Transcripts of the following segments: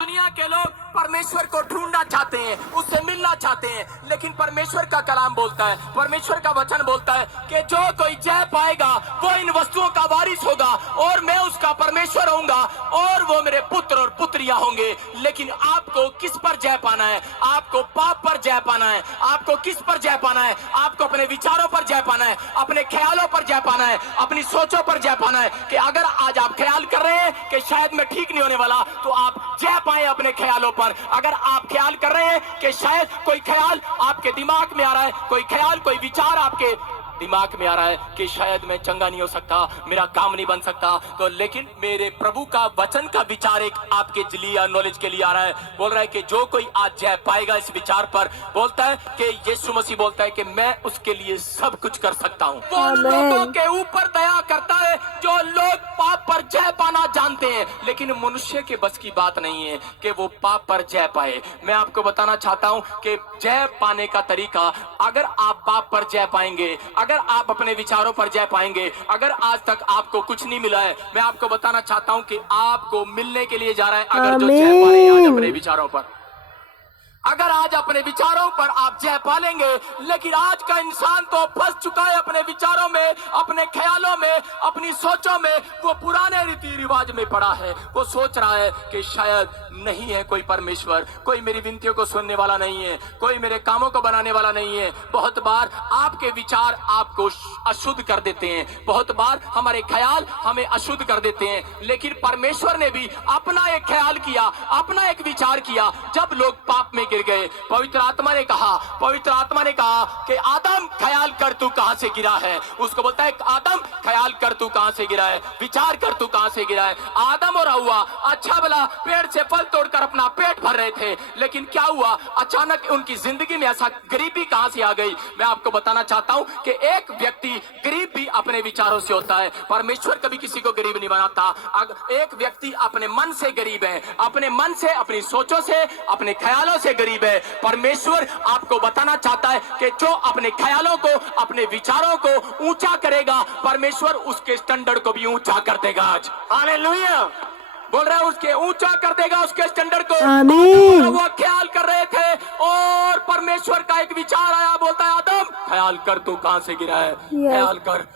दुनिया के लोग परमेश्वर को ढूंढना चाहते हैं, उससे मिलना चाहते हैं, लेकिन परमेश्वर का कलाम बोलता है, परमेश्वर का वचन बोलता है कि जो कोई जय पाएगा वो इन वस्तुओं का वारिस होगा और मैं उसका परमेश्वर होऊंगा और वो मेरे पुत्र और पुत्रियां होंगे। लेकिन आपको किस पर जय पाना है? आपको पाप पर जय पाना है। आपको किस पर जय पाना है? आपको अपने विचारों पर जय पाना है, अपने ख्यालों पर जय पाना है, अपनी सोचों पर जय पाना है। कि अगर आज आप ख्याल कर रहे हैं कि शायद मैं ठीक नहीं होने वाला, तो आप जय पाए अपने ख्यालों पर। अगर आप ख्याल कर रहे हैं कि शायद कोई ख्याल आपके दिमाग में आ रहा है, कोई ख्याल, कोई विचार आपके दिमाग में आ रहा है कि शायद मैं चंगा नहीं हो सकता, मेरा काम नहीं बन सकता, तो लेकिन मेरे प्रभु का वचन का विचार एक आपके लिए नॉलेज के लिए आ रहा है। बोल रहा है कि जो कोई आज जय पाएगा इस विचार पर, बोलता है कि यीशु मसीह बोलता है कि मैं उसके लिए सब कुछ कर सकता हूँ। वो लोगों के ऊपर दया करता है जो लोग पाप पर जय पाना जानते हैं, लेकिन मनुष्य के बस की बात नहीं है कि वो पाप पर जय पाए। मैं आपको बताना चाहता हूँ कि जय पाने का तरीका, अगर आप पाप पर जय पाएंगे, अगर आप अपने विचारों पर जय पाएंगे, अगर आज तक आपको कुछ नहीं मिला है, मैं आपको बताना चाहता हूं कि आपको मिलने के लिए जा रहा है। अगर जो जय पा रहे हैं आज अपने विचारों पर, अगर आज अपने विचारों पर आप जय पालेंगे, लेकिन आज का इंसान तो फंस चुका है अपने विचारों में, अपने ख्यालों में, अपनी सोचों में। वो पुराने रीति रिवाज में पड़ा है। वो सोच रहा है कि शायद नहीं है कोई परमेश्वर, कोई मेरी विनतियों को सुनने वाला नहीं है, कोई मेरे कामों को बनाने वाला नहीं है। बहुत बार आपके विचार आपको अशुद्ध कर देते हैं, बहुत बार हमारे ख्याल हमें अशुद्ध कर देते हैं, लेकिन परमेश्वर ने भी अपना एक ख्याल किया, अपना एक विचार किया। जब लोग पाप में गिर गए, पवित्र आत्मा ने कहा कि आदम ख्याल कर तू कहां से गिरा है। उसको बोलता है आदम ख्याल कर तू कहां से गिरा है, विचार कर तू कहां से गिरा है। आदम और हव्वा अच्छा भला पेड़ से फल तोड़कर अपना पेट भर रहे थे, लेकिन क्या हुआ? अचानक उनकी जिंदगी में ऐसा गरीबी कहां से आ गई? मैं आपको बताना चाहता हूं कि एक व्यक्ति गरीब भी अपने विचारों से होता है। परमेश्वर कभी किसी को गरीब नहीं बनाता। एक व्यक्ति अपने मन से गरीब है, अपने मन से, अपनी सोचों से, अपने ख्यालों से गरीब है। परमेश्वर आपको बताना चाहता है कि जो अपने ख्यालों को, अपने विचारों को ऊंचा करेगा, परमेश्वर उसके स्टैंडर्ड को भी ऊंचा कर देगा। आज हालेलुया बोल रहा है, उसके ऊंचा कर देगा उसके स्टैंडर्ड को। आमीन। वो ख्याल कर रहे थे और परमेश्वर का एक विचार आया, बोलता है आदम ख्याल कर तू कहां से गिरा है, ख्याल कर।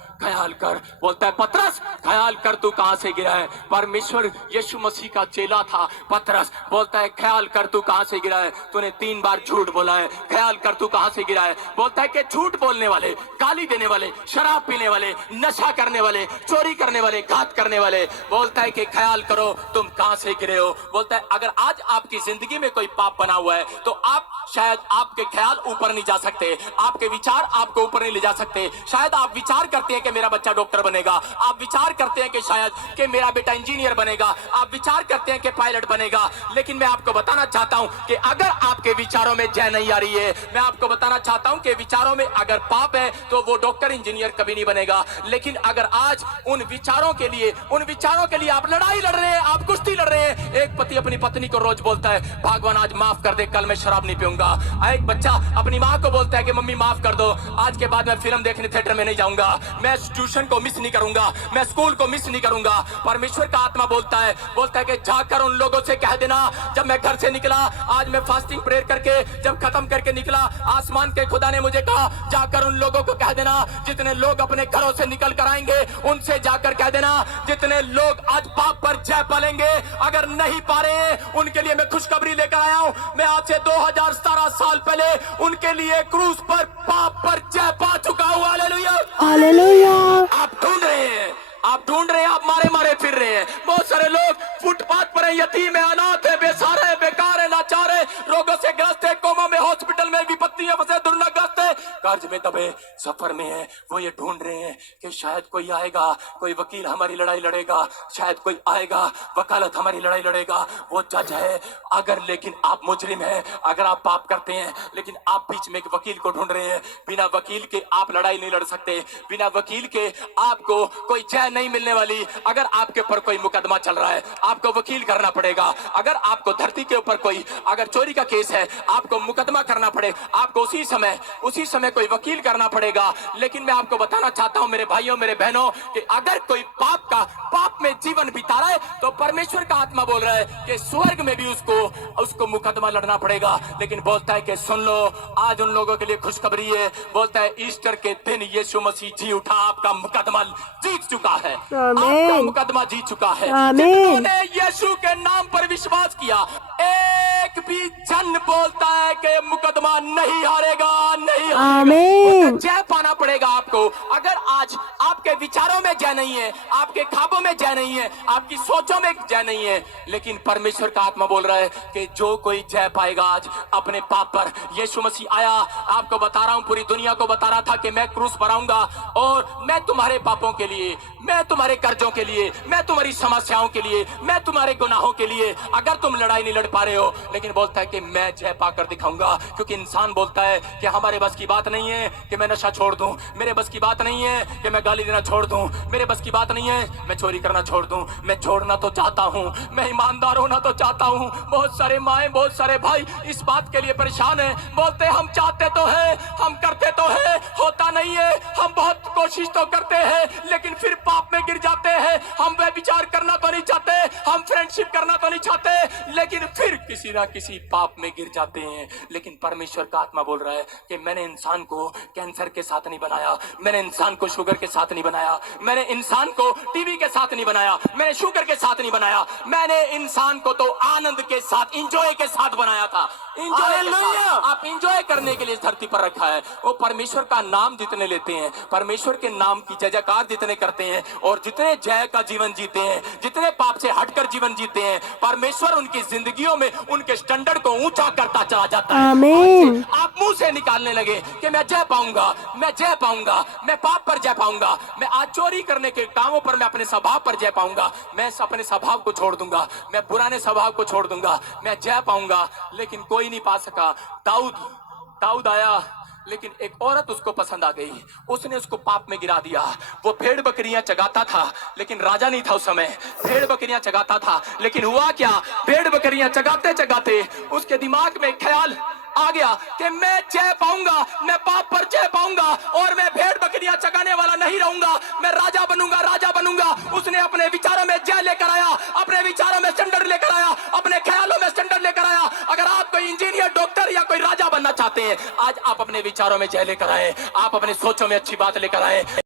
बोलता है पतरस ख्याल कर तू कहां से गिरा है। परमेश्वर यीशु मसीह का चेला था पतरस, बोलता है ख्याल कर तू कहां से गिरा है। तूने 3 बार झूठ बोला है, ख्याल कर तू कहां से गिरा है। बोलता है कि झूठ बोलने वाले, गाली देने वाले, शराब पीने वाले, नशा करने वाले, चोरी करने वाले, घात करने वाले, बोलता है कि ख्याल करो तुम कहां से गिरे हो। बोलता है अगर आज आपकी जिंदगी में कोई पाप बना हुआ है, तो आप शायद आपके ख्याल ऊपर नहीं जा सकते, आपके विचार आपको ऊपर नहीं ले जा सकते। शायद आप विचार करते हैं कि मेरा बच्चा डॉक्टर बनेगा, आप विचार करते हैं कि शायद कि मेरा बेटा इंजीनियर बनेगा, आप विचार करते हैं कि पायलट बनेगा, लेकिन मैं आपको बताना चाहता हूं कि अगर आपके विचारों में जय नहीं आ रही है, मैं आपको बताना चाहता हूं कि विचारों में अगर पाप है, तो वो डॉक्टर इंजीनियर कभी नहीं बनेगा। लेकिन अगर आज उन विचारों के लिए आप लड़ाई लड़ रहे हैं, आप कुश्ती लड़ रहे हैं। एक पति अपनी पत्नी को रोज बोलता है भगवान आज माफ कर दे, कल मैं शराब नहीं पीऊंगा। एक बच्चा अपनी माँ को बोलता है कि मम्मी माफ कर दो, आज के बाद मैं फिल्म देखने थिएटर में नहीं जाऊंगा, मैं ट्यूशन को मिस नहीं करूंगा, मैं स्कूल को मिस नहीं करूंगा। परमेश्वर का आत्मा बोलता है कि जाकर उन लोगों से कह देना, जब मैं घर से निकला, आज मैं फास्टिंग प्रेयर करके जब खत्म करके निकला, आसमान के खुदा ने मुझे कहा जाकर उन लोगों को कह देना, जितने लोग अपने घरों से निकल कर आएंगे उनसे जाकर कह देना, जितने लोग आज पाप पर जय पालेंगे, अगर नहीं पा रहे हैं उनके लिए मैं खुशखबरी लेकर आया हूं। मैं आज से 2017 साल पहले उनके लिए क्रूस पर पाप पर जय पा चुका हूं। Hallelujah hallelujah. आप ढूंढ रहे हैं, आप मारे फिर रहे हैं। बहुत सारे लोग फुटपाथ पर है, यतीम है, अनाथ है, बेसहारा है, बेकार है, लाचार है, रोगों से ग्रस्त है, कोमा में, हॉस्पिटल में, विपत्तियों में दुर्नाग्रस्त है, कर्ज में दबे, सफर में है। वो ये ढूंढ रहे हैं कि शायद कोई आएगा, कोई वकील हमारी लड़ाई लड़ेगा, शायद कोई आएगा वकालत हमारी लड़ाई लड़ेगा, वो जज है। अगर लेकिन आप मुजरिम हैं, अगर आप पाप करते हैं, लेकिन आप बीच में एक वकील को ढूंढ रहे हैं, बिना वकील के आप लड़ाई नहीं लड़ सकते, बिना वकील के आपको कोई जय नहीं मिलने वाली। अगर आपके ऊपर कोई मुकदमा चल रहा है, आपको वकील करना पड़ेगा। अगर आपको धरती के ऊपर कोई अगर चोरी का केस है, आपको मुकदमा करना पड़े, आपको उसी समय कोई वकील करना पड़ेगा। लेकिन मैं आपको बताना चाहता हूं मेरे भाइयों मेरे बहनों कि अगर कोई पाप में जीवन बिता रहा है तो परमेश्वर का आत्मा बोल रहा है कि स्वर्ग में भी उसको मुकदमा लड़ना पड़ेगा। लेकिन बोलता है कि सुन लो, आज उन लोगों के लिए खुशखबरी है। बोलता है ईस्टर के दिन यीशु मसीह जी उठा, आपका मुकदमा जीत चुका है, आपका मुकदमा जीत चुका है। जिन्होंने यीशु के नाम पर विश्वास किया, एक भी जन बोलता है कि मुकदमा नहीं हारेगा, नहीं हारेगा। जय पाना पड़ेगा आपको। अगर आज आपके विचारों में जय नहीं है, आपके ख्वाबों में जय नहीं है, आपकी सोचों में जय नहीं है, लेकिन परमेश्वर का आत्मा बोल रहा है कि जो कोई जय पाएगा आज अपने पाप पर। यीशु मसीह आया, आपको बता रहा हूं, पूरी दुनिया को बता रहा था कि मैं क्रूस पर आऊंगा और मैं तुम्हारे पापों के लिए, मैं तुम्हारे कर्जों के लिए, मैं तुम्हारी समस्याओं के लिए, मैं तुम्हारे गुनाहों के लिए, अगर तुम लड़ाई नहीं लड़ पा रहे हो, लेकिन बोलता है कि मैं जय पाकर दिखाऊंगा। क्योंकि इंसान बोलता है कि हमारे बस की बात नहीं है कि मैं नशा छोड़ दूं, मेरे बस की बात नहीं है कि मैं गाली देना छोड़ दूं, मेरे बस की बात नहीं है मैं चोरी करना छोड़ दूं। मैं छोड़ना तो चाहता हूं, मैं ईमानदार होना तो चाहता हूं। बहुत सारे माए, बहुत सारे भाई इस बात के लिए परेशान है, बोलते हम चाहते तो है, हम करते तो है, होता नहीं है, हम बहुत कोशिश तो करते हैं, लेकिन फिर पाप में गिर जाते हैं। हम वह विचार करना तो नहीं चाहते, हम फ्रेंडशिप करना तो नहीं चाहते, लेकिन फिर किसी ना किसी पाप में गिर जाते हैं। लेकिन परमेश्वर का आत्मा बोल रहा है कि मैंने इंसान को कैंसर के साथ नहीं बनाया, मैंने इंसान को शुगर के साथ नहीं बनाया, मैंने इंसान को टीवी के साथ नहीं बनाया, मैंने शुगर के साथ नहीं बनाया, मैंने इंसान को तो आनंद के साथ, इंजॉय के साथ बनाया था। इंजॉय के साथ, आप इंजॉय करने के लिए धरती पर रखा है। वो परमेश्वर का नाम जितने लेते हैं, परमेश्वर के नाम की जय जयकार जितने करते हैं और जितने जय का जीवन जीते हैं, जितने पाप से हटकर जीवन जीते हैं, परमेश्वर उनकी जिंदगियों में उनके स्टैंडर्ड को ऊंचा करता चला जाता है। आमीन। आप मुंह से निकालने लगे कि मैं जय पाऊंगा, मैं जय पाऊंगा, मैं पाप पर जय पाऊंगा, मैं आज चोरी करने के कामों पर मैं अपने स्वभाव पर जय पाऊंगा, मैं अपने स्वभाव को छोड़ दूंगा, मैं पुराने स्वभाव को छोड़ दूंगा, मैं जय पाऊंगा। लेकिन कोई नहीं पा सका। दाऊद आया, लेकिन एक औरत उसको पसंद आ गई, उसने उसको पाप में गिरा दिया। वो भेड़ बकरियां चगाता था, लेकिन राजा नहीं था उस समय। भेड़ बकरियां चगाता था, लेकिन हुआ क्या, भेड़ बकरियां चगाते चगाते उसके दिमाग में ख्याल आ गया कि मैं जय पाऊंगा, मैं पाप पर जय पाऊंगा और मैं भेड़ बकरियां चगाने वाला नहीं रहूंगा, मैं राजा बनूंगा, राजा बनूंगा। उसने अपने विचारों में जय लेकर आया, अपने विचारों में स्टैंडर्ड लेकर आया, अपने ख्यालों में स्टैंडर्ड लेकर आया। अगर आप कोई इंजीनियर, डॉक्टर या कोई राजा बनना चाहते हैं, आज आप अपने विचारों में जय लेकर आए, आप अपने सोचों में अच्छी बात लेकर आए।